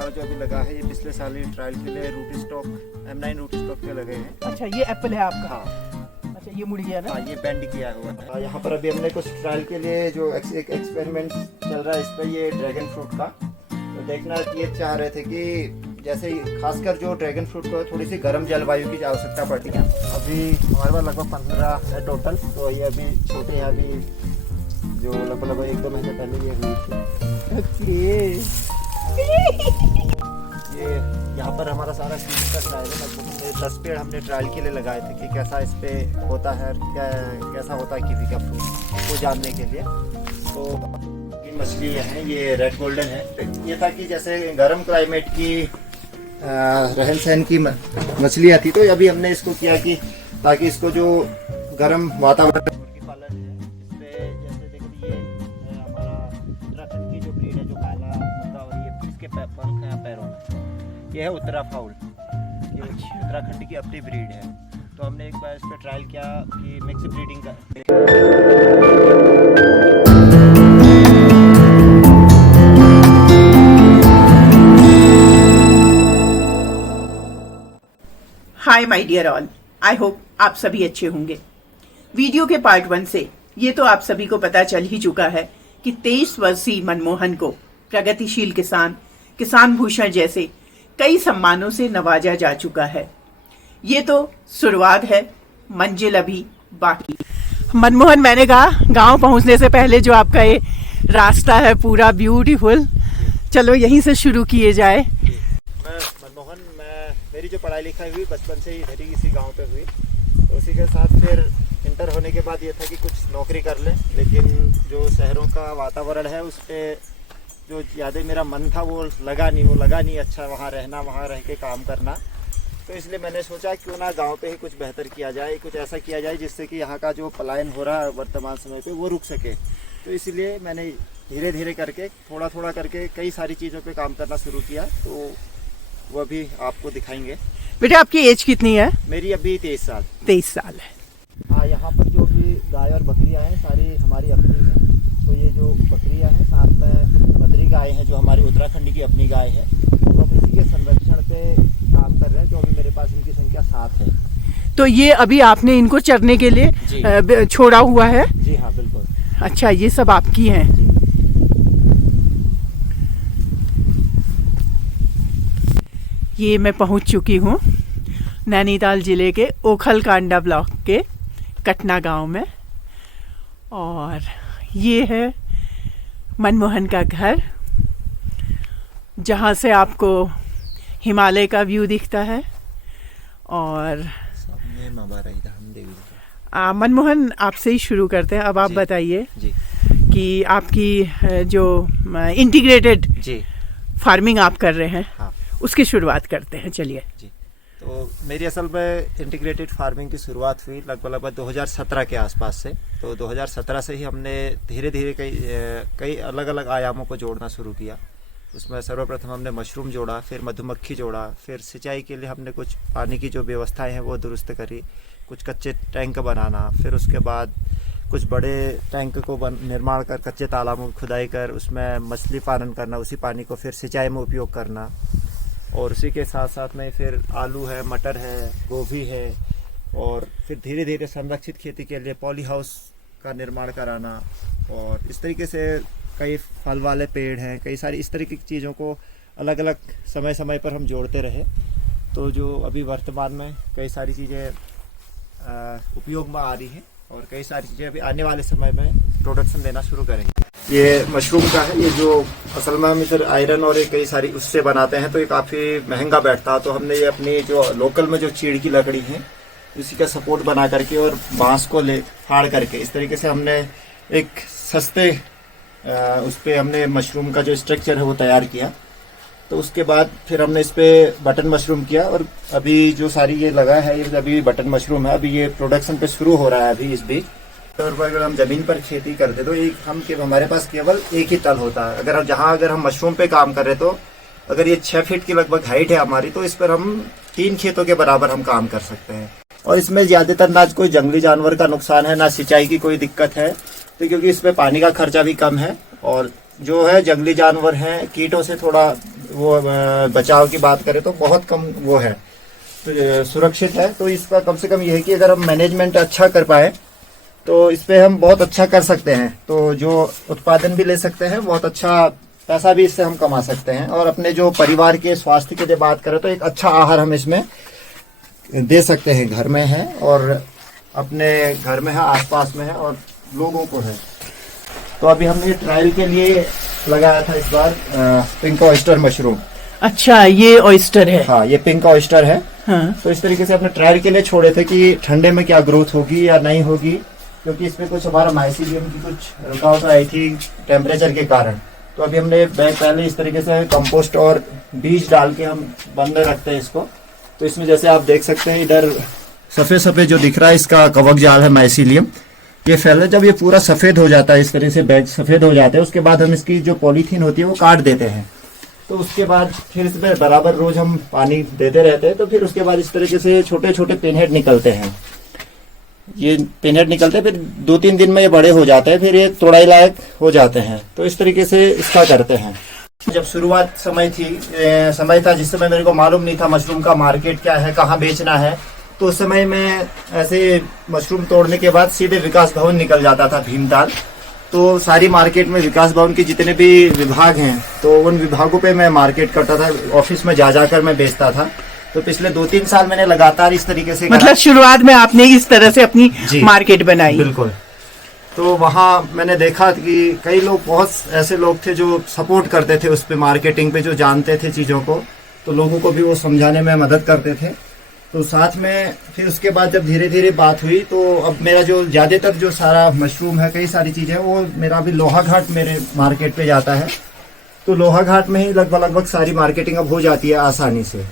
हमारा जो अभी लगा है ये पिछले साल ही ट्रायल के लिए root stock M9 root stock पे लगे हैं। अच्छा, ये एप्पल है आपका? हाँ। अच्छा, ये मुड़ गया ना? हाँ, ये बेंड किया हुआ है। यहाँ पर अभी हमने कुछ ट्रायल के लिए जो एक एक्सपेरिमेंट चल रहा है इस पर, ये ड्रैगन फ्रूट का। तो देखना ये चाह रहे थे कि जैसे खासकर जो ड्रैगन फ्रूट को थोड़ी सी गर्म जलवायु की आवश्यकता पड़ती है। अभी हमारे पास लगभग 15 है टोटल। तो ये अभी छोटे हैं, अभी जो लगभग 1-2 महीने पहले ये हुई थी। ये यहाँ पर हमारा सारा सीजन का ट्रायल है। लगभग 10 पेड़ हमने ट्रायल के लिए लगाए थे कि कैसा इस पे होता है, कैसा होता है कीवी का फ्रूट वो जानने के लिए। तो ये मछली है, ये रेड गोल्डन है। ये था कि जैसे गर्म क्लाइमेट की रहन सहन की मछलियाँ थी, तो अभी हमने इसको किया कि ताकि इसको जो गर्म वातावरण मुर्गी पालन है इस पे, जैसे देखिए ये हमारा उत्तराखंड की जो ब्रीड है, जो काला मुर्गा और ये इसके पंख हैं पैरों में, ये है उत्तरा फाउल। ये उत्तराखंड की अपनी ब्रीड है। तो हमने एक बार इस पर ट्रायल किया कि मिक्स ब्रीडिंग का। Hi my dear all, I hope आप सभी अच्छे होंगे। वीडियो के पार्ट 1 से ये तो आप सभी को पता चल ही चुका है कि 23 वर्षीय मनमोहन को प्रगतिशील किसान, किसान भूषण जैसे कई सम्मानों से नवाजा जा चुका है। ये तो शुरुआत है, मंजिल अभी बाकी। मनमोहन, मैंने कहा गांव पहुंचने से पहले जो आपका ये रास्ता है पूरा ब्यूटीफुल, चलो यहीं से शुरू किए जाए। मेरी जो पढ़ाई लिखाई हुई बचपन से ही इधर ही इसी गांव पे हुई। तो उसी के साथ फिर इंटर होने के बाद ये था कि कुछ नौकरी कर लें, लेकिन जो शहरों का वातावरण है उस पर जो ज़्यादा मेरा मन था वो लगा नहीं अच्छा वहाँ रहना, वहाँ रह के काम करना। तो इसलिए मैंने सोचा क्यों ना गांव पे ही कुछ बेहतर किया जाए, कुछ ऐसा किया जाए जिससे कि यहाँ का जो पलायन हो रहा है वर्तमान समय पे वो रुक सके। तो इसलिए मैंने धीरे धीरे करके थोड़ा थोड़ा करके कई सारी चीज़ों पे काम करना शुरू किया। तो वो भी आपको दिखाएंगे। बेटा, आपकी एज कितनी है? मेरी अभी 23 साल। 23 साल है। हाँ, यहाँ पर जो भी गाय और बकरियाँ हैं सारी हमारी अपनी हैं। तो ये जो बकरियाँ हैं, साथ में बदरी गाय हैं जो हमारी उत्तराखंड की अपनी गाय है। तो हम इसी के संरक्षण पे काम कर रहे हैं। जो अभी मेरे पास इनकी संख्या 7 है। तो ये अभी आपने इनको चरने के लिए छोड़ा हुआ है? जी हाँ, बिल्कुल। अच्छा, ये सब आपकी हैं? ये मैं पहुंच चुकी हूँ नैनीताल ज़िले के ओखलकांडा ब्लॉक के कटना गांव में, और ये है मनमोहन का घर, जहाँ से आपको हिमालय का व्यू दिखता है। और मनमोहन, आपसे ही शुरू करते हैं। अब आप बताइए कि आपकी जो इंटीग्रेटेड फार्मिंग आप कर रहे हैं, हाँ, उसकी शुरुआत करते हैं। चलिए जी। तो मेरी असल में इंटीग्रेटेड फार्मिंग की शुरुआत हुई लगभग 2017 के आसपास से। तो 2017 से ही हमने धीरे धीरे कई अलग अलग आयामों को जोड़ना शुरू किया। उसमें सर्वप्रथम हमने मशरूम जोड़ा, फिर मधुमक्खी जोड़ा, फिर सिंचाई के लिए हमने कुछ पानी की जो व्यवस्थाएं हैं वो दुरुस्त करी, कुछ कच्चे टैंक बनाना, फिर उसके बाद कुछ बड़े टैंक को निर्माण कर कच्चे तालाबों की खुदाई कर उसमें मछली पालन करना, उसी पानी को फिर सिंचाई में उपयोग करना। और उसी के साथ साथ में फिर आलू है, मटर है, गोभी है, और फिर धीरे धीरे संरक्षित खेती के लिए पॉली हाउस का निर्माण कराना। और इस तरीके से कई फल वाले पेड़ हैं, कई सारी इस तरीके की चीज़ों को अलग अलग समय समय पर हम जोड़ते रहे। तो जो अभी वर्तमान में कई सारी चीज़ें उपयोग में आ रही हैं और कई सारी चीज़ें अभी आने वाले समय में प्रोडक्शन देना शुरू करेंगे। ये मशरूम का है, ये जो असल में हम इधर आयरन और कई सारी उससे बनाते हैं, तो ये काफ़ी महंगा बैठता है। तो हमने ये अपनी जो लोकल में जो चीड़ की लकड़ी है उसी का सपोर्ट बना करके और बांस को फाड़ करके इस तरीके से हमने एक सस्ते उस पर हमने मशरूम का जो स्ट्रक्चर है वो तैयार किया। तो उसके बाद फिर हमने इस पर बटन मशरूम किया, और अभी जो सारी ये लगा है ये अभी बटन मशरूम है। अभी ये प्रोडक्शन पे शुरू हो रहा है अभी इस बीच। तो अगर हम ज़मीन पर खेती करते तो हमारे पास केवल एक ही तल होता है। अगर हम मशरूम पे काम कर रहे तो अगर ये 6 फीट की लगभग हाइट है हमारी, तो इस पर हम 3 खेतों के बराबर हम काम कर सकते हैं। और इसमें ज़्यादातर ना कोई जंगली जानवर का नुकसान है, ना सिंचाई की कोई दिक्कत है, तो क्योंकि इसमें पानी का खर्चा भी कम है और जो है जंगली जानवर हैं, कीटों से थोड़ा वो बचाव की बात करें तो बहुत कम वो है, तो सुरक्षित है। तो इसका कम से कम ये है कि अगर हम मैनेजमेंट अच्छा कर पाए तो इस पे हम बहुत अच्छा कर सकते हैं। तो जो उत्पादन भी ले सकते हैं, बहुत अच्छा पैसा भी इससे हम कमा सकते हैं, और अपने जो परिवार के स्वास्थ्य की बात करें तो एक अच्छा आहार हम इसमें दे सकते हैं। घर में है और अपने घर में है, आसपास में है और लोगों को है। तो अभी हमने ट्रायल के लिए लगाया था इस बार पिंक ऑयस्टर मशरूम। अच्छा, ये ऑयस्टर है। हाँ, ये पिंक ऑयस्टर है। हाँ। तो इस तरीके से अपने ट्रायल के लिए छोड़े थे कि ठंडे में क्या ग्रोथ होगी या नहीं होगी, क्योंकि इसमें कुछ हमारा माइसीलियम की कुछ रुकावट आई थी टेम्परेचर के कारण। तो अभी हमने बैग पहले इस तरीके से कंपोस्ट और बीज डाल के हम बंद रखते हैं इसको। तो इसमें जैसे आप देख सकते हैं इधर सफेद सफेद जो दिख रहा है, इसका कवक जाल है माइसीलियम। ये फैले, जब ये पूरा सफेद हो जाता है, इस तरह से बैग सफेद हो जाते हैं, उसके बाद हम इसकी जो पॉलीथीन होती है वो काट देते हैं। तो उसके बाद फिर इसमें बराबर रोज हम पानी देते रहते हैं। तो फिर उसके बाद इस तरीके से छोटे छोटे पिनहेड निकलते हैं। ये पिनहेड निकलते हैं, फिर 2-3 दिन में ये बड़े हो जाते हैं, फिर ये तोड़ाई लायक हो जाते हैं। तो इस तरीके से इसका करते हैं। जब शुरुआत समय था जिस समय मेरे को मालूम नहीं था मशरूम का मार्केट क्या है, कहाँ बेचना है, तो उस समय मैं ऐसे मशरूम तोड़ने के बाद सीधे विकास भवन निकल जाता था भीमताल। तो सारी मार्केट में विकास भवन के जितने भी विभाग हैं, तो उन विभागों पे मैं मार्केट करता था, ऑफिस में जा जाकर मैं बेचता था। तो पिछले 2-3 साल मैंने लगातार इस तरीके से मतलब शुरुआत में आपने इस तरह से अपनी मार्केट बनाई। बिल्कुल। तो वहाँ मैंने देखा कि कई लोग, बहुत ऐसे लोग थे जो सपोर्ट करते थे उस पे, मार्केटिंग पे, जो जानते थे चीज़ों को, तो लोगों को भी वो समझाने में मदद करते थे। तो साथ में फिर उसके बाद जब धीरे धीरे बात हुई, तो अब मेरा जो ज़्यादातर जो सारा मशरूम है, कई सारी चीज़ें, वो मेरा अभी लोहाघाट मेरे मार्केट पे जाता है। तो लोहाघाट में ही लगभग सारी मार्केटिंग अब हो जाती है आसानी से।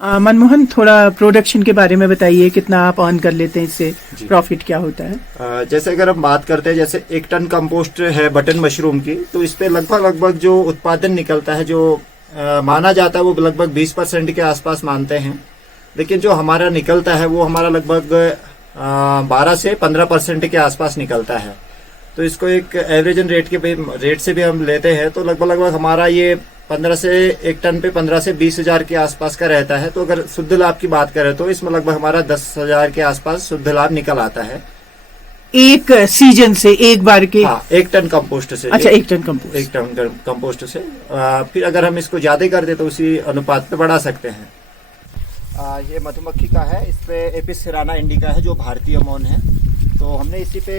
मनमोहन, थोड़ा प्रोडक्शन के बारे में बताइए, कितना आप अर्न कर लेते हैं इससे, प्रॉफिट क्या होता है? जैसे अगर हम बात करते हैं, जैसे 1 टन कंपोस्ट है बटन मशरूम की, तो इस पे लगभग जो उत्पादन निकलता है, जो माना जाता है वो लगभग 20% के आसपास मानते हैं। लेकिन जो हमारा निकलता है वो हमारा लगभग 12 से 15% के आसपास निकलता है। तो इसको एक एवरेजन रेट से भी हम लेते हैं, तो लगभग हमारा ये 15 से 1 टन पे 15 से 20 हजार के आसपास का रहता है। तो अगर शुद्ध लाभ की बात करें तो इसमें लगभग हमारा 10,000 के आसपास शुद्ध लाभ निकल आता है एक सीजन से, एक बार के। हाँ, 1 टन कंपोस्ट से। अच्छा, 1 टन कंपोस्ट। 1 टन कंपोस्ट से। फिर अगर हम इसको ज्यादा कर दे तो उसी अनुपात पे बढ़ा सकते हैं। ये मधुमक्खी का है, इस पे एपिस सेराना इंडिका है जो भारतीय मौन है। तो हमने इसी पे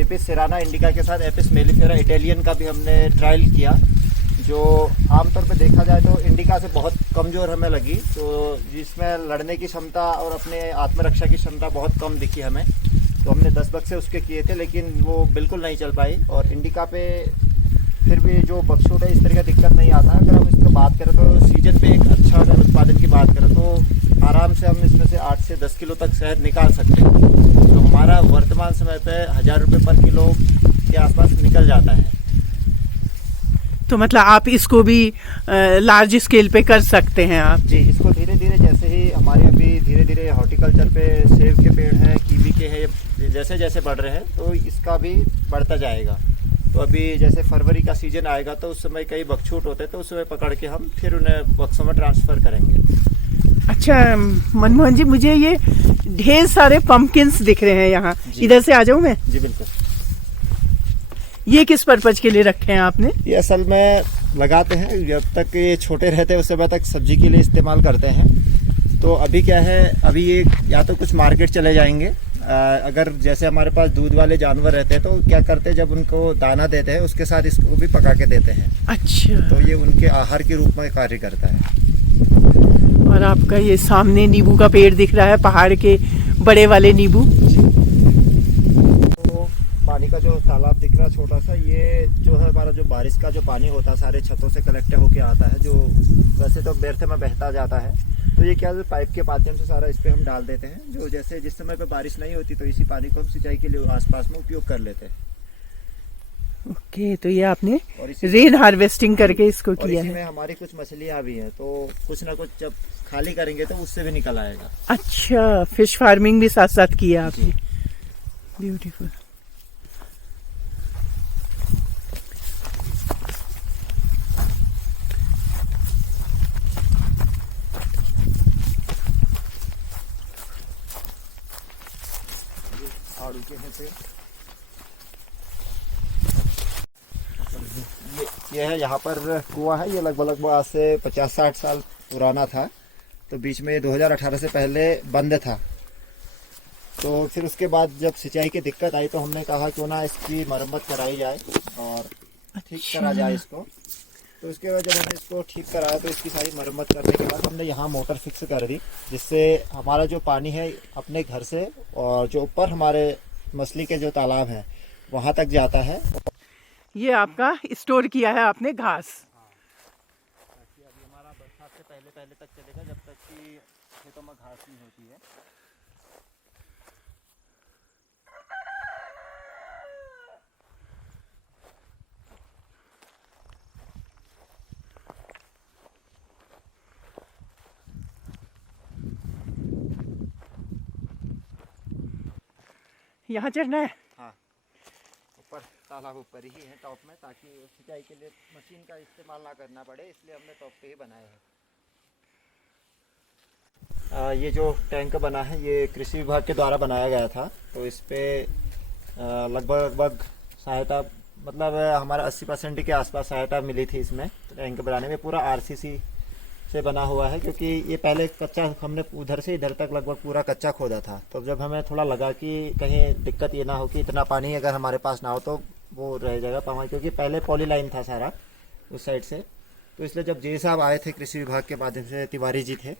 एपिस सेराना इंडिका के साथ एपिस मेलिफेरा इटालियन का भी हमने ट्रायल किया, जो आमतौर पे देखा जाए तो इंडिका से बहुत कमज़ोर हमें लगी। तो जिसमें लड़ने की क्षमता और अपने आत्मरक्षा की क्षमता बहुत कम दिखी हमें। तो हमने 10 बक्से उसके किए थे, लेकिन वो बिल्कुल नहीं चल पाई। और इंडिका पे फिर भी जो बक्सोट है, इस तरह का दिक्कत नहीं आता। अगर हम इसकी बात करें तो सीजन पे एक अच्छा अगर उत्पादन की बात करें तो आराम से हम इसमें से 8 से 10 किलो तक शहद निकाल सकते हैं। तो हमारा वर्तमान समय पे 1000 रुपये पर किलो के आसपास निकल जाता है। तो मतलब आप इसको भी लार्ज स्केल पे कर सकते हैं आप? जी, इसको धीरे धीरे, जैसे ही हमारे अभी धीरे धीरे हॉर्टिकल्चर पे सेब के पेड़ हैं, कीवी के हैं, जैसे जैसे बढ़ रहे हैं तो इसका भी बढ़ता जाएगा। तो अभी जैसे फरवरी का सीजन आएगा तो उस समय कई बकछूट होते हैं, तो उस समय पकड़ के हम फिर उन्हें बक्सों में ट्रांसफ़र करेंगे। अच्छा मनमोहन जी, मुझे ये ढेर सारे पम्पकिन्स दिख रहे हैं यहाँ, इधर से आ जाऊँ मैं? जी बिल्कुल। ये किस पर्पज के लिए रखे हैं आपने? ये असल में लगाते हैं, जब तक ये छोटे रहते हैं उस समय तक सब्जी के लिए इस्तेमाल करते हैं। तो अभी क्या है, अभी ये या तो कुछ मार्केट चले जाएंगे, अगर जैसे हमारे पास दूध वाले जानवर रहते हैं तो क्या करते हैं, जब उनको दाना देते हैं उसके साथ इसको भी पका के देते हैं। अच्छा। तो ये उनके आहार के रूप में कार्य करता है। और आपका ये सामने नींबू का पेड़ दिख रहा है, पहाड़ के बड़े वाले नींबू। तो पानी का जो तालाब दिख रहा छोटा सा, ये जो है हमारा जो बारिश का जो पानी होता है सारे छतों से कलेक्ट होके आता है, जो वैसे तो बेर्थ में बहता जाता है। तो ये क्या है, पाइप के माध्यम से सारा इस पे हम डाल देते हैं, जो जैसे जिस समय पे बारिश नहीं होती तो इसी पानी को हम सिंचाई के लिए आसपास में उपयोग कर लेते हैं। ओके, तो ये आपने रेन हार्वेस्टिंग करके इसको किया है। इसमें हमारी कुछ मछलियाँ भी हैं, तो कुछ ना कुछ जब खाली करेंगे तो उससे भी निकल आएगा। अच्छा, फिश फार्मिंग भी साथ साथ किया आपने। ब्यूटीफुल। रुके हैं फिर ये है, यहाँ पर कुआं है। ये लगभग आज से 50-60 साल पुराना था। तो बीच में 2018 से पहले बंद था। तो फिर उसके बाद जब सिंचाई की दिक्कत आई तो हमने कहा क्यों ना इसकी मरम्मत कराई जाए और ठीक करा जाए इसको। तो उसके बाद जब हमने इसको ठीक कराया तो इसकी सारी मरम्मत करने के बाद हमने यहाँ मोटर फिक्स कर दी, जिससे हमारा जो पानी है अपने घर से और जो ऊपर हमारे मछली के जो तालाब है वहाँ तक जाता है। ये आपका स्टोर किया है आपने घास। ताकि अभी हमारा बरसात से पहले तक चलेगा, जब तक कि खेतों में घास नहीं होती है। यहाँ चढ़ना है। हाँ, ऊपर तालाब ऊपर ही है टॉप में, ताकि सिंचाई के लिए मशीन का इस्तेमाल ना करना पड़े, इसलिए हमने टॉप पे ही बनाए हैं। ये जो टैंक बना है ये कृषि विभाग के द्वारा बनाया गया था। तो इस पे लगभग सहायता, मतलब हमारा 80% के आसपास सहायता मिली थी इसमें टैंक बनाने में। पूरा आरसीसी से बना हुआ है, क्योंकि ये पहले कच्चा, हमने उधर से इधर तक लगभग पूरा कच्चा खोदा था। तो जब हमें थोड़ा लगा कि कहीं दिक्कत ये ना हो कि इतना पानी अगर हमारे पास ना हो तो वो रह जाएगा पानी, क्योंकि पहले पॉली लाइन था सारा उस साइड से। तो इसलिए जब जे साहब आए थे कृषि विभाग के माध्यम से, तिवारी जी थे,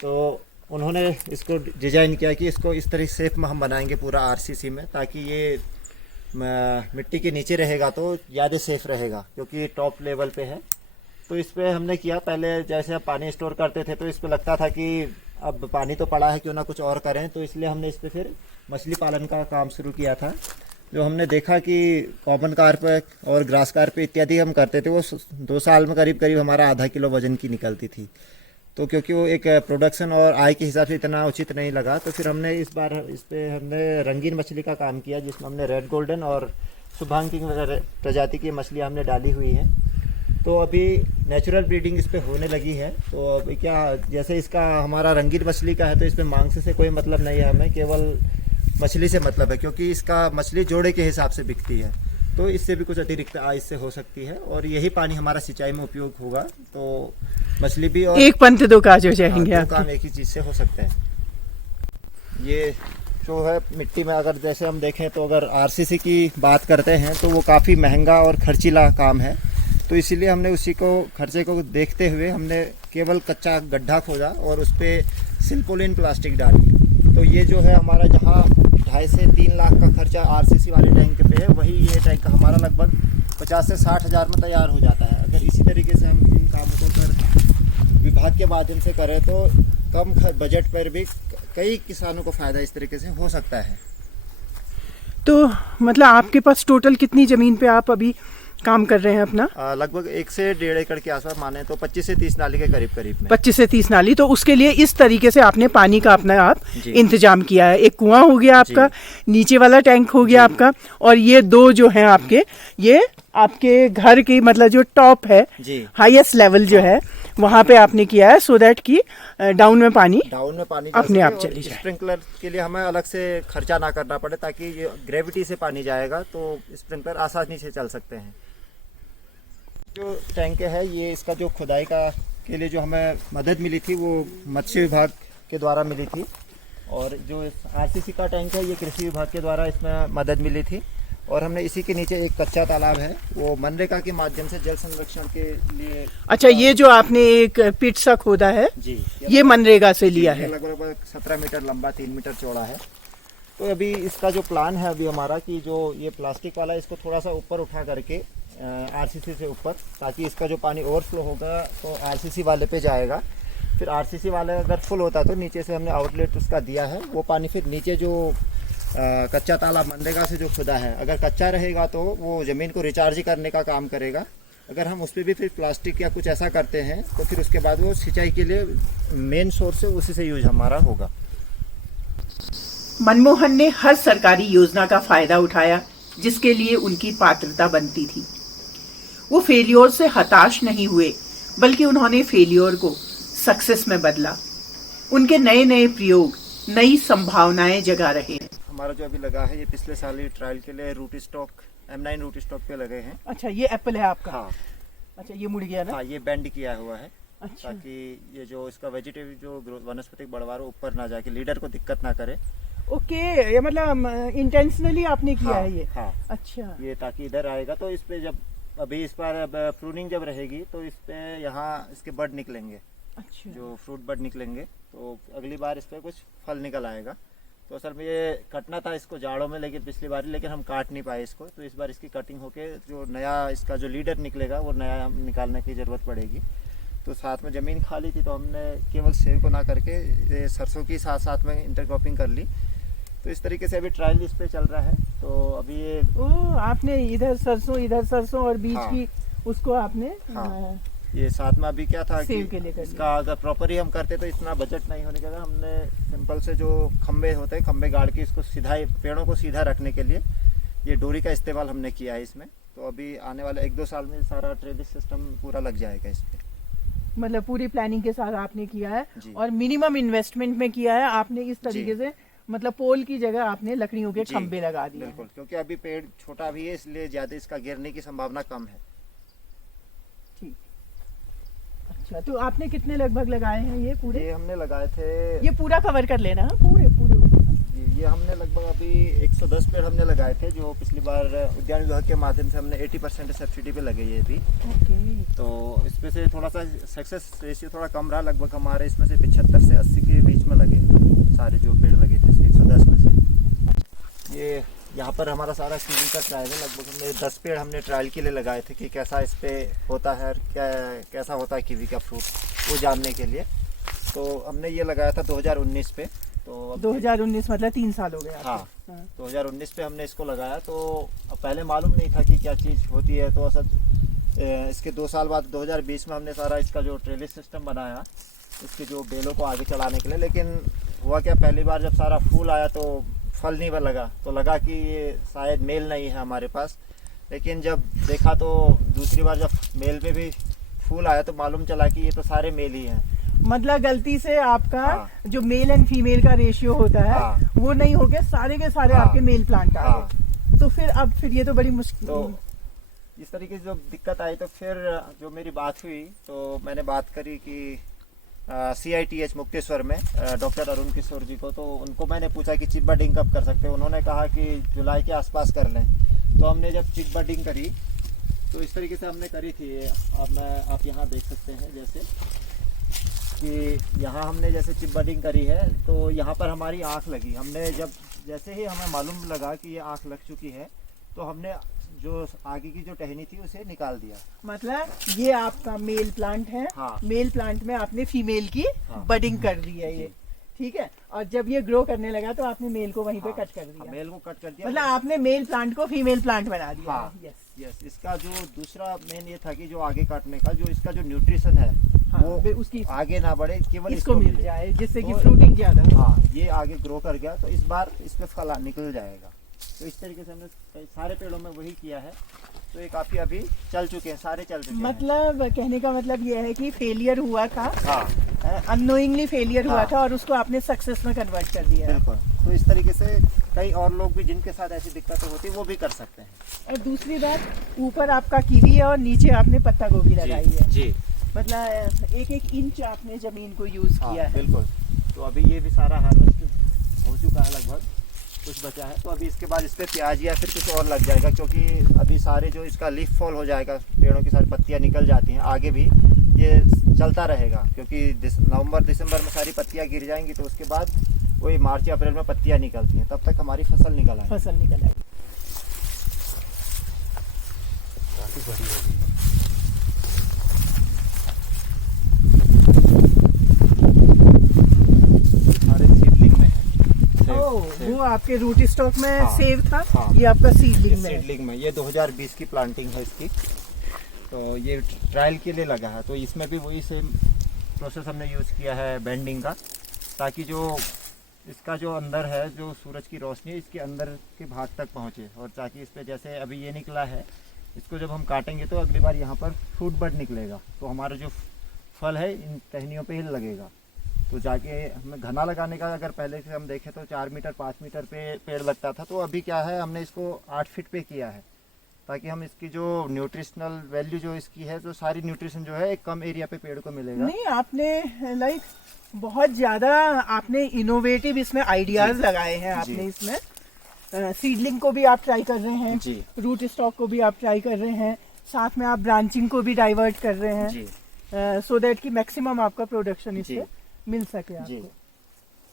तो उन्होंने इसको डिजाइन किया कि इसको इस तरह शेप में हम बनाएंगे पूरा आरसीसी में, ताकि ये मिट्टी के नीचे रहेगा तो ज़्यादा सेफ रहेगा, क्योंकि टॉप लेवल पे है। तो इस पे हमने किया, पहले जैसे आप पानी स्टोर करते थे तो इस पे लगता था कि अब पानी तो पड़ा है क्यों ना कुछ और करें। तो इसलिए हमने इस पे फिर मछली पालन का काम शुरू किया था। जो हमने देखा कि कॉमन कार्प और ग्रास कार्प इत्यादि हम करते थे, वो 2 साल में करीब हमारा आधा किलो वजन की निकलती थी। तो क्योंकि वो एक प्रोडक्शन और आय के हिसाब से इतना उचित नहीं लगा, तो फिर हमने इस बार इस पे हमने रंगीन मछली का काम किया, जिसमें हमने रेड गोल्डन और शुभांगी प्रजाति की मछलियाँ हमने डाली हुई हैं। तो अभी नेचुरल ब्रीडिंग इस पे होने लगी है। तो अभी क्या, जैसे इसका हमारा रंगीन मछली का है तो इसमें मांस से कोई मतलब नहीं है, हमें केवल मछली से मतलब है, क्योंकि इसका मछली जोड़े के हिसाब से बिकती है। तो इससे भी कुछ अतिरिक्त आय इससे हो सकती है, और यही पानी हमारा सिंचाई में उपयोग होगा। तो मछली भी और एक पंथ दो काज हो जाएंगे। दो काम एक ही चीज़ से हो सकते हैं। ये जो है मिट्टी में, अगर जैसे हम देखें तो अगर आरसीसी की बात करते हैं तो वो काफ़ी महंगा और खर्चीला काम है। तो इसीलिए हमने उसी को खर्चे को देखते हुए हमने केवल कच्चा गड्ढा खोदा और उस पर सिल्पोलिन प्लास्टिक डाली। तो ये जो है हमारा, जहाँ 2.5 से 3 लाख का खर्चा आरसीसी वाले टैंक पे है, वही ये टैंक हमारा लगभग 50 से 60 हज़ार में तैयार हो जाता है। अगर इसी तरीके से हम इन कामों को कर विभाग के माध्यम से करें तो कम बजट पर भी कई किसानों को फ़ायदा इस तरीके से हो सकता है। तो मतलब आपके पास टोटल कितनी ज़मीन पे आप अभी काम कर रहे हैं अपना? लगभग 1 से 1.5 एकड़ के आसपास, माने तो 25 से 30 नाली के करीब में। 25 से 30 नाली। तो उसके लिए इस तरीके से आपने पानी का अपना आप इंतजाम किया है। एक कुआं हो गया आपका, नीचे वाला टैंक हो गया आपका, और ये 2 जो हैं आपके, ये आपके घर की मतलब जो टॉप है, हाईएस्ट लेवल जो है, वहाँ पे आपने किया है, सो दैट कि डाउन में पानी अपने आप चली जाए। स्प्रिंकलर के लिए हमें अलग से खर्चा ना करना पड़े, ताकि ये ग्रेविटी से पानी जाएगा तो स्प्रिंकलर आसानी से चल सकते हैं। जो टैंक है, ये इसका जो खुदाई का के लिए जो हमें मदद मिली थी वो मत्स्य विभाग के द्वारा मिली थी, और जो आरसीसी का टैंक है ये कृषि विभाग के द्वारा इसमें मदद मिली थी। और हमने इसी के नीचे एक कच्चा तालाब है, वो मनरेगा के माध्यम से जल संरक्षण के लिए। अच्छा, ये जो आपने एक पिट सा खोदा है जी, ये मनरेगा से लिया है। लगभग 17 मीटर लंबा, 3 मीटर चौड़ा है। तो अभी इसका जो प्लान है अभी हमारा, कि जो ये प्लास्टिक वाला इसको थोड़ा सा ऊपर उठा करके आरसीसी से ऊपर, ताकि इसका जो पानी ओवरफ्लो होगा तो आरसीसी वाले पे जाएगा। फिर आरसीसी वाले अगर फुल होता तो नीचे से हमने आउटलेट उसका दिया है, वो पानी फिर नीचे जो कच्चा तालाब मनरेगा से जो खुदा है, अगर कच्चा रहेगा तो वो ज़मीन को रिचार्ज करने का काम करेगा। अगर हम उस पर भी फिर प्लास्टिक या कुछ ऐसा करते हैं तो फिर उसके बाद वो सिंचाई के लिए मेन सोर्स है, उसी से यूज हमारा होगा। मनमोहन ने हर सरकारी योजना का फायदा उठाया जिसके लिए उनकी पात्रता बनती थी। वो फेलियर से हताश नहीं हुए, बल्कि उन्होंने फेलियर को सक्सेस में बदला। उनके नए नए प्रयोग नई संभावनाएं जगा रहे हैं। हमारा जो अभी लगा है ये पिछले साल ही ट्रायल के लिए root stock M9 root stock पे लगे हैं। अच्छा, ये एप्पल है आपका? हाँ अच्छा, ये मुड़ गया ना? हाँ, ये बेंड किया हुआ है अच्छा, ताकि ये जो इसका वेजिटेटिव जो ग्रोथ वनस्पतिक बढ़वार ऊपर ना जाके लीडर को दिक्कत ना करे। ओके, ये मतलब इंटेंशनली आपने किया हाँ, है ये? हाँ, अच्छा, ये ताकि इधर आएगा तो इस पे जब अभी इस बार प्रूनिंग जब रहेगी तो इस पे यहाँ इसके बड निकलेंगे, अच्छा, जो फ्रूट बड निकलेंगे तो अगली बार इस पे कुछ फल निकल आएगा। तो असल में ये कटना था इसको जाड़ों में, लेकिन पिछली बार लेकिन हम काट नहीं पाए इसको, तो इस बार इसकी कटिंग होके जो नया इसका जो लीडर निकलेगा वो नया हम निकालने की ज़रूरत पड़ेगी। तो साथ में ज़मीन खाली थी तो हमने केवल सेव को ना करके ये सरसों की साथ साथ में इंटरक्रॉपिंग कर ली। तो इस तरीके से अभी ट्रायल इस पे चल रहा है। तो अभी ये आपने इधर सरसों और बीच हाँ, की उसको आपने हाँ, ये साथ में अभी क्या था सेव के कि लिए कर इसका अगर प्रॉपर ही हम करते तो इतना बजट नहीं होने के कारण हमने सिंपल से जो खंबे होते हैं खंबे गाड़ के इसको सीधा पेड़ों को सीधा रखने के लिए ये डोरी का इस्तेमाल हमने किया है इसमें। तो अभी आने वाले 1-2 साल में सारा ट्रेलिस सिस्टम पूरा लग जाएगा इस पे। मतलब पूरी प्लानिंग के साथ आपने किया है जी। और मिनिमम इन्वेस्टमेंट में किया है आपने इस तरीके जी। से, मतलब पोल की जगह आपने लकड़ियों के जी, खंबे लगा दिए हैं। बिल्कुल, क्योंकि अभी पेड़ छोटा भी है इसलिए ज्यादा इसका गिरने की संभावना कम है। ठीक, अच्छा, तो आपने कितने लगभग लगाए हैं ये पूरे? ये हमने लगाए थे, ये पूरा कवर कर लेना, हाँ, पूरे पूरे। ये हमने लगभग अभी 110 पेड़ हमने लगाए थे जो पिछली बार उद्यान विभाग के माध्यम से हमने 80% सब्सिडी पे लगे ये भी। ओके, तो इसमें से थोड़ा सा सक्सेस रेशियो थोड़ा कम रहा, लगभग हमारे इसमें से 75 से 80 के बीच में लगे सारे जो पेड़ लगे थे 110 में से। ये यहाँ पर हमारा सारा कीवी का ट्रायल है, लगभग हमने 10 पेड़ हमने ट्रायल के लिए लगाए थे कि कैसा इस पे होता है और कैसा होता है कीवी का फ्रूट वो जानने के लिए। तो हमने ये लगाया था 2019 पे। तो 2019 मतलब 3 साल हो गए आपको? हाँ, 2019 पे हमने इसको लगाया। तो अब पहले मालूम नहीं था कि क्या चीज़ होती है। तो असल इसके 2 साल बाद 2020 में हमने सारा इसका जो ट्रेलिस सिस्टम बनाया इसके जो बेलों को आगे चलाने के लिए। लेकिन हुआ क्या, पहली बार जब सारा फूल आया तो फल नहीं लगा, तो लगा कि ये शायद मेल नहीं है हमारे पास। लेकिन जब देखा तो दूसरी बार जब मेल पे भी फूल आया तो मालूम चला कि ये तो सारे मेल ही हैं। मतलब गलती से आपका हाँ, जो मेल एंड फीमेल का रेशियो होता है हाँ, वो नहीं हो गया, सारे के सारे हाँ, आपके मेल प्लांट आ हाँ, गए। तो फिर ये तो बड़ी मुश्किल। तो इस तरीके से जब दिक्कत आई तो फिर जो मेरी बात हुई तो मैंने बात करी कि CITH मुक्तेश्वर में डॉक्टर अरुण किशोर जी को। तो उनको मैंने पूछा कि चिप बडिंग कब कर सकते हैं। उन्होंने कहा कि जुलाई के आसपास कर लें। तो हमने जब चिप बडिंग करी तो इस तरीके से हमने करी थी। आप यहाँ देख सकते हैं जैसे कि यहाँ हमने जैसे चिप बडिंग करी है तो यहाँ पर हमारी आँख लगी। हमने जैसे ही हमें मालूम लगा कि ये आँख लग चुकी है तो हमने जो आगे की जो टहनी थी उसे निकाल दिया। मतलब ये आपका मेल प्लांट है। हाँ, मेल प्लांट में आपने फीमेल की हाँ, बडिंग कर दी है ये, ठीक है। और जब ये ग्रो करने लगा तो आपने मेल को वहीं पे हाँ, कट कर दिया। मेल को कट कर दिया। मतलब आपने मेल प्लांट को फीमेल प्लांट बना दिया। हाँ, यस, यस। इसका जो दूसरा मेन ये था कि जो आगे काटने का जो इसका जो न्यूट्रिशन है हाँ, वो उसकी आगे ना बढ़े, केवल इसको मिल जाए जिससे कि तो- फ्रूटिंग ज्यादा। हाँ, ये आगे ग्रो कर गया तो इस बार इस पे फल निकल जाएगा। तो इस तरीके से हमने सारे पेड़ों में वही किया है। तो ये काफी अभी चल चुके हैं, सारे चल चुके हैं। मतलब कहने का मतलब ये है कि फेलियर हुआ था, हाँ, अननोइंगली फेलियर हुआ हाँ, था और उसको आपने सक्सेस में कन्वर्ट कर दिया है। बिल्कुल। तो इस तरीके से कई और लोग भी जिनके साथ ऐसी दिक्कतें होती है वो भी कर सकते हैं। और दूसरी बात, ऊपर आपका कीवी है और नीचे आपने पत्ता गोभी लगाई है। जी, मतलब 1-1 इंच आपने जमीन को यूज हाँ, किया है। बिल्कुल। तो अभी ये भी सारा हार्वेस्ट हो चुका है, लगभग कुछ बचा है। तो अभी इसके बाद इस पे प्याज या फिर कुछ और लग जाएगा, क्योंकि अभी सारे जो इसका लीफ फॉल हो जाएगा, पेड़ों की सारी पत्तियां निकल जाती हैं। आगे भी ये चलता रहेगा क्योंकि नवंबर दिसंबर में सारी पत्तियां गिर जाएंगी तो उसके बाद वही मार्च या अप्रैल में पत्तियां निकलती हैं, तब तक हमारी फसल निकल आएगी। फसल निकल आएगी। काफी बड़ी हो गई है। सारे सीडलिंग में है। वो आपके रूट स्टॉक में हाँ, सेव था। हाँ, ये आपका सीडलिंग में है। सीडलिंग में ये 2020 की प्लांटिंग है इसकी। तो ये ट्रायल के लिए लगा है। तो इसमें भी वही सेम प्रोसेस हमने यूज़ किया है बेंडिंग का, ताकि जो इसका जो अंदर है जो सूरज की रोशनी इसके अंदर के भाग तक पहुँचे, और ताकि इस पे जैसे अभी ये निकला है इसको जब हम काटेंगे तो अगली बार यहाँ पर फ्रूट बड निकलेगा तो हमारा जो फल है इन टहनियों पे ही लगेगा। तो जाके हमें घना लगाने का अगर पहले से हम देखें तो 4 मीटर 5 मीटर पे पेड़ लगता था, तो अभी क्या है हमने इसको 8 फीट पे किया है, ताकि हम इसकी जो न्यूट्रिशनल वैल्यू जो इसकी है, जो सारी न्यूट्रिशन जो है एक कम एरिया पे पेड़ को मिलेगा। नहीं, आपने लाइक बहुत ज्यादा आपने इनोवेटिव इसमें आइडियाज लगाए हैं आपने इसमें। सीडलिंग को भी आप ट्राई कर रहे हैं जी, रूट स्टॉक को भी आप ट्राई कर रहे हैं, साथ में आप ब्रांचिंग को भी डाइवर्ट कर रहे हैं जी, सो दैट कि मैक्सिमम आपका प्रोडक्शन इससे जी, मिल सके जी, आपको।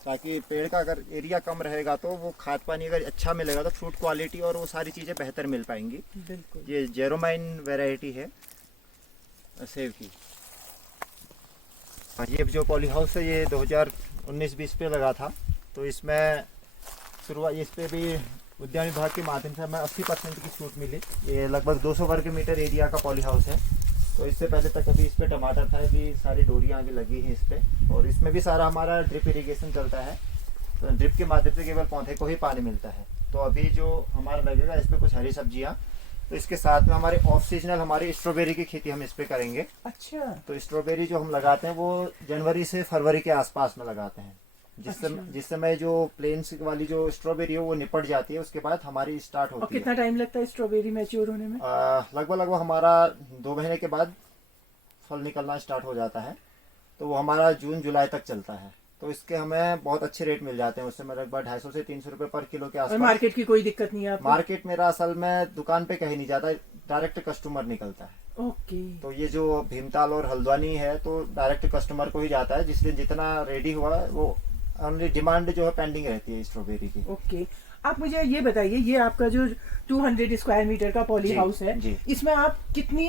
ताकि पेड़ का अगर एरिया कम रहेगा तो वो खाद पानी अगर अच्छा मिलेगा तो फ्रूट क्वालिटी और वो सारी चीज़ें बेहतर मिल पाएंगी। बिल्कुल। ये जेरोमाइन वैरायटी है सेब की। ये जो पॉली हाउस है ये 2019-20 पे लगा था, तो इसमें शुरुआत इस पे भी उद्यान विभाग के माध्यम से हमें 80% की छूट मिली। ये लगभग 200 वर्ग मीटर एरिया का पॉली हाउस है। तो इससे पहले तक अभी इस पे टमाटर था, अभी सारी डोरियाँ आगे लगी हैं इस पे, और इसमें भी सारा हमारा ड्रिप इरिगेशन चलता है। तो ड्रिप के माध्यम से केवल पौधे को ही पानी मिलता है। तो अभी जो हमारा लगेगा इस पे कुछ हरी सब्जियाँ, तो इसके साथ में हमारे ऑफ सीजनल हमारी स्ट्रॉबेरी की खेती हम इस पे करेंगे। अच्छा। तो स्ट्रॉबेरी जो हम लगाते हैं वो जनवरी से फरवरी के आसपास में लगाते हैं, जिस समय जो प्लेन्स वाली जो स्ट्रॉबेरी है वो निपट जाती है, उसके बाद हमारी स्टार्ट और होती है। कितना टाइम लगता है स्ट्रॉबेरी मैच्योर होने में? लगभग हमारा 2 महीने के बाद फल निकलना स्टार्ट हो जाता है। तो वो हमारा जून जुलाई तक चलता है। तो इसके हमें बहुत अच्छे रेट मिल जाते हैं, उससे मैं लगभग 250 से 300 रुपए पर किलो के और आसपास। मार्केट की कोई दिक्कत नहीं है आपको? मार्केट मेरा असल में दुकान पे कहीं नहीं जाता, डायरेक्ट कस्टमर निकलता है। ओके। तो ये जो भीमताल और हल्द्वानी है तो डायरेक्ट कस्टमर को ही जाता है, जिसलिए जितना रेडी हुआ है वो हमने डिमांड जो है पेंडिंग रहती है स्ट्रॉबेरी की। ओके। आप मुझे ये बताइए, ये आपका जो 200 स्क्वायर मीटर का पॉली हाउस है, जी। इसमें आप कितनी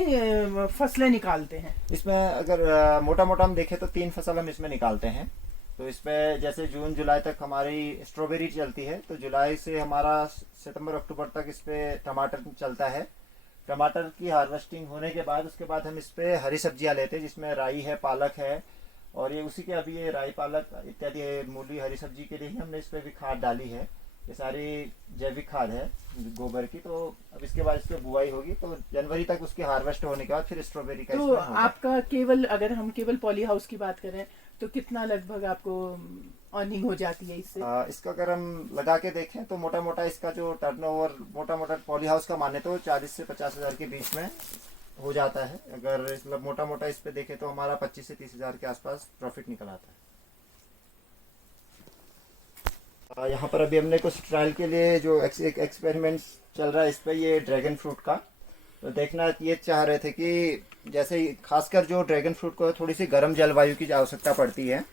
फसलें निकालते हैं? इसमें अगर मोटा मोटा हम देखें तो 3 फसल हम इसमें निकालते हैं। तो इसमें जैसे जून जुलाई तक हमारी स्ट्रॉबेरी चलती है, तो जुलाई से हमारा सितंबर अक्टूबर तक इस पे टमाटर चलता है। टमाटर की हार्वेस्टिंग होने के बाद उसके बाद हम इस पे हरी सब्जियां लेते हैं, जिसमें राई है, पालक है, और ये उसी के अभी ये राई पालक इत्यादि मूली हरी सब्जी के लिए ही हमने इस पे भी खाद डाली है। ये सारी जैविक खाद है गोबर की। तो अब इसके बाद इस पे बुआई होगी, तो जनवरी तक उसकी हार्वेस्ट होने के बाद फिर स्ट्रॉबेरी का तो इसमें होगा। आपका केवल, अगर हम केवल पॉली हाउस की बात करें तो कितना लगभग आपको अर्निंग हो जाती है इससे? इसका अगर हम लगा के देखें तो मोटा मोटा इसका जो टर्नओवर मोटा मोटा पॉली हाउस का माने तो 40 से 50 हजार के बीच में हो जाता है। अगर मतलब मोटा मोटा इस पे देखें तो हमारा 25 से 30 हजार के आसपास प्रॉफिट निकल आता है। यहाँ पर अभी हमने कुछ ट्रायल के लिए जो एक एक्सपेरिमेंट चल रहा है इस पे, ये ड्रैगन फ्रूट का। तो देखना ये चाह रहे थे कि जैसे खासकर जो ड्रैगन फ्रूट को थोड़ी सी गर्म जलवायु की आवश्यकता पड़ती है,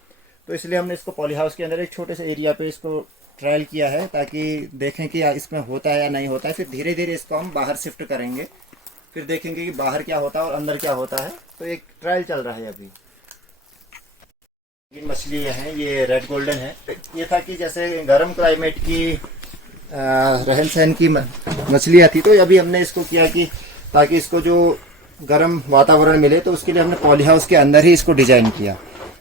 तो इसलिए हमने इसको पॉली हाउस के अंदर एक छोटे से एरिया पे इसको ट्रायल किया है, ताकि देखें कि इसमें होता है या नहीं होता है। फिर धीरे धीरे इसको हम बाहर शिफ्ट करेंगे, फिर देखेंगे कि बाहर क्या होता है और अंदर क्या होता है। तो एक ट्रायल चल रहा है अभी। ये मछली है, ये रेड गोल्डन है। ये था कि जैसे गर्म क्लाइमेट की रहन सहन की मछलियाँ थी, तो अभी हमने इसको किया कि ताकि इसको जो गर्म वातावरण मिले, तो उसके लिए हमने पॉली हाउस के अंदर ही इसको डिजाइन किया।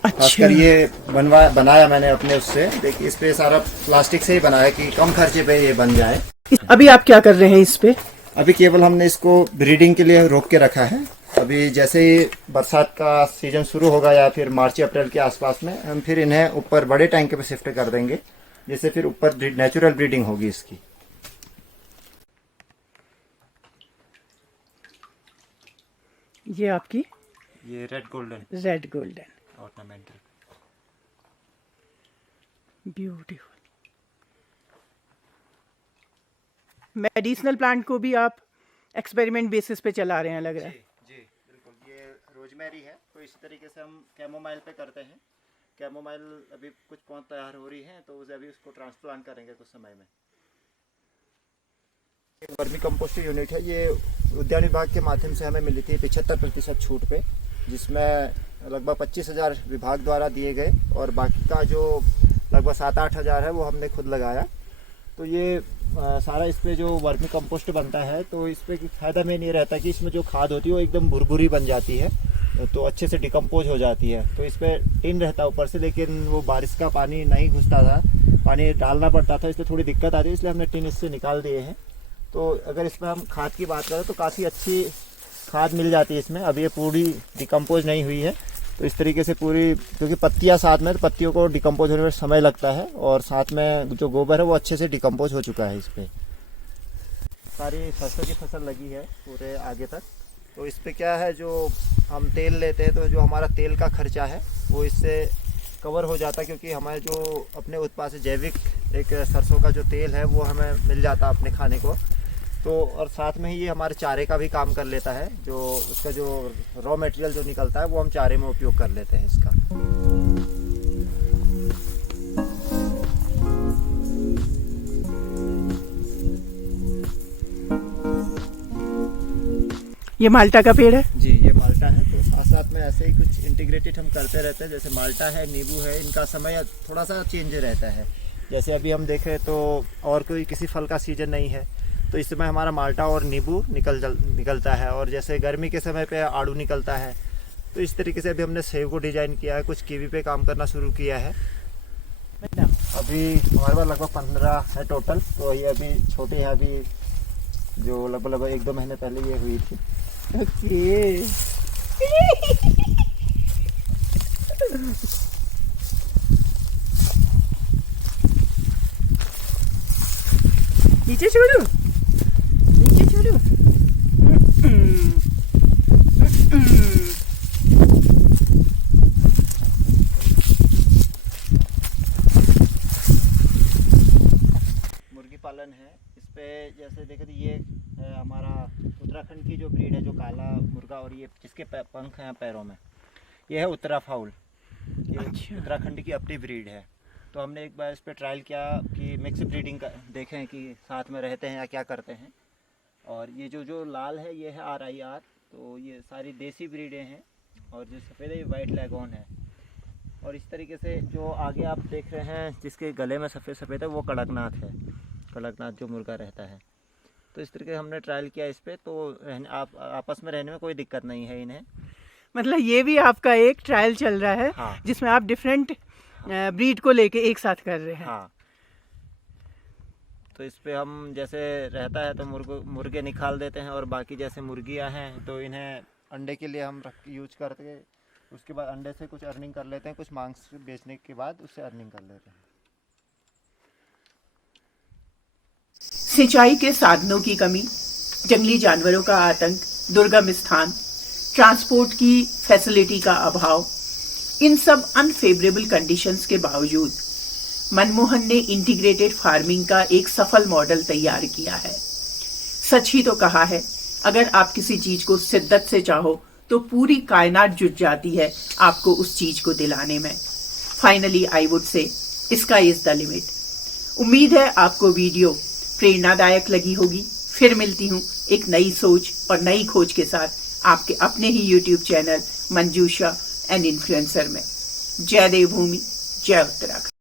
खासकर ये बनाया मैंने अपने उससे, देखिए इस पे सारा प्लास्टिक से ही बनाया कि कम खर्चे पे ये बन जाए। अभी आप क्या कर रहे हैं इस पे? अभी केवल हमने इसको ब्रीडिंग के लिए रोक के रखा है। अभी जैसे ही बरसात का सीजन शुरू होगा या फिर मार्च अप्रैल के आसपास में हम फिर इन्हें ऊपर बड़े टैंक पे शिफ्ट कर देंगे, जिससे फिर ऊपर नेचुरल ब्रीडिंग होगी इसकी। ये आपकी ये red golden ornamental, beautiful. Medicinal plant को भी आप एक्सपेरिमेंट बेसिस पे चला रहे हैं, लग रहा है। जी बिल्कुल। ये रोजमेरी है, तो इसी तरीके से हम कैमोमाइल पे करते हैं। कैमोमाइल अभी कुछ पौध तैयार हो रही है, तो उसे अभी उसको ट्रांसप्लांट करेंगे कुछ समय में। वर्मी कंपोस्ट यूनिट है, ये उद्यान विभाग के माध्यम से हमें मिली थी 75% छूट पे, जिसमें लगभग 25,000 विभाग द्वारा दिए गए और बाकी का जो लगभग 7-8 हज़ार है वो हमने खुद लगाया। तो ये सारा इस पे जो वर्मी कंपोस्ट बनता है, तो इस पे फ़ायदा में नहीं रहता कि इसमें जो खाद होती है वो एकदम भुरभुरी बन जाती है, तो अच्छे से डिकम्पोज हो जाती है। तो इस पे टिन रहता ऊपर से, लेकिन वो बारिश का पानी नहीं घुसता था, पानी डालना पड़ता था, इसलिए थोड़ी दिक्कत आती है, इसलिए हमने टिन इससे निकाल दिए हैं। तो अगर इसमें हम खाद की बात करें तो काफ़ी अच्छी खाद मिल जाती है इसमें। अब ये पूरी डिकम्पोज नहीं हुई है, तो इस तरीके से पूरी, क्योंकि पत्तियां साथ में, तो पत्तियों को डिकम्पोज होने में समय लगता है, और साथ में जो गोबर है वो अच्छे से डिकम्पोज हो चुका है। इस पर सारी सरसों की फसल लगी है पूरे आगे तक। तो इस पर क्या है, जो हम तेल लेते हैं तो जो हमारा तेल का खर्चा है वो इससे कवर हो जाता है, क्योंकि हमारे जो अपने उत्पाद से जैविक एक सरसों का जो तेल है वो हमें मिल जाता है अपने खाने को। तो और साथ में ही ये हमारे चारे का भी काम कर लेता है, जो उसका जो रॉ मटेरियल जो निकलता है वो हम चारे में उपयोग कर लेते हैं इसका। ये माल्टा का पेड़ है जी, ये माल्टा है। तो साथ साथ में ऐसे ही कुछ इंटीग्रेटेड हम करते रहते हैं, जैसे माल्टा है, नींबू है, इनका समय थोड़ा सा चेंज रहता है। जैसे अभी हम देखें तो और कोई किसी फल का सीजन नहीं है, तो इस समय हमारा माल्टा और नींबू निकलता है, और जैसे गर्मी के समय पे आड़ू निकलता है। तो इस तरीके से अभी हमने सेब को डिजाइन किया है, कुछ कीवी पे काम करना शुरू किया है। अभी हमारे पास लगभग 15 है टोटल। तो ये अभी छोटी है, अभी जो लगभग 1-2 महीने पहले ये हुई थी। नीचे छोड़ो, नीचे छोड़ो। मुर्गी पालन है इस पे। जैसे देखे तो ये है हमारा उत्तराखंड की जो ब्रीड है, जो काला मुर्गा, और ये जिसके पंख हैं पैरों में, ये है उत्तरा फाउल। ये अच्छा। उत्तराखंड की अपनी ब्रीड है। तो हमने एक बार इस पे ट्रायल किया कि मिक्स ब्रीडिंग का देखें कि साथ में रहते हैं या क्या करते हैं। और ये जो लाल है ये है RIR। तो ये सारी देसी ब्रीडें हैं, और जो सफ़ेद है ये वाइट लेगॉन है। और इस तरीके से जो आगे आप देख रहे हैं जिसके गले में सफ़ेद सफ़ेद है वो कड़कनाथ है, कड़कनाथ जो मुर्गा रहता है। तो इस तरीके से हमने ट्रायल किया इस पर। तो आप आपस में रहने में कोई दिक्कत नहीं है इन्हें। मतलब ये भी आपका एक ट्रायल चल रहा है, हाँ। जिसमें आप डिफरेंट ब्रीड को लेके एक साथ कर रहे हैं। हाँ। तो इस पे हम जैसे रहता है तो मुर्गे निकाल देते हैं, और बाकी जैसे मुर्गियां हैं तो इन्हें अंडे के लिए हम यूज करते हैं। उसके बाद अंडे से कुछ अर्निंग कर लेते हैं, कुछ मांस बेचने के बाद उससे अर्निंग कर लेते हैं। सिंचाई के साधनों की कमी, जंगली जानवरों का आतंक, दुर्गम स्थान, ट्रांसपोर्ट की फैसिलिटी का अभाव, इन सब अनफेवरेबल कंडीशंस के बावजूद मनमोहन ने इंटीग्रेटेड फार्मिंग का एक सफल मॉडल तैयार किया है। सच ही तो कहा है, अगर आप किसी चीज को शिद्दत से चाहो तो पूरी कायनात जुट जाती है आपको उस चीज को दिलाने में। Finally I would say sky is the limit. उम्मीद है आपको वीडियो प्रेरणादायक लगी होगी। फिर मिलती हूँ एक नई सोच और नई खोज के साथ आपके अपने ही YouTube channel Manjusha and influencer में। जय देवभूमि, जय उत्तराखंड।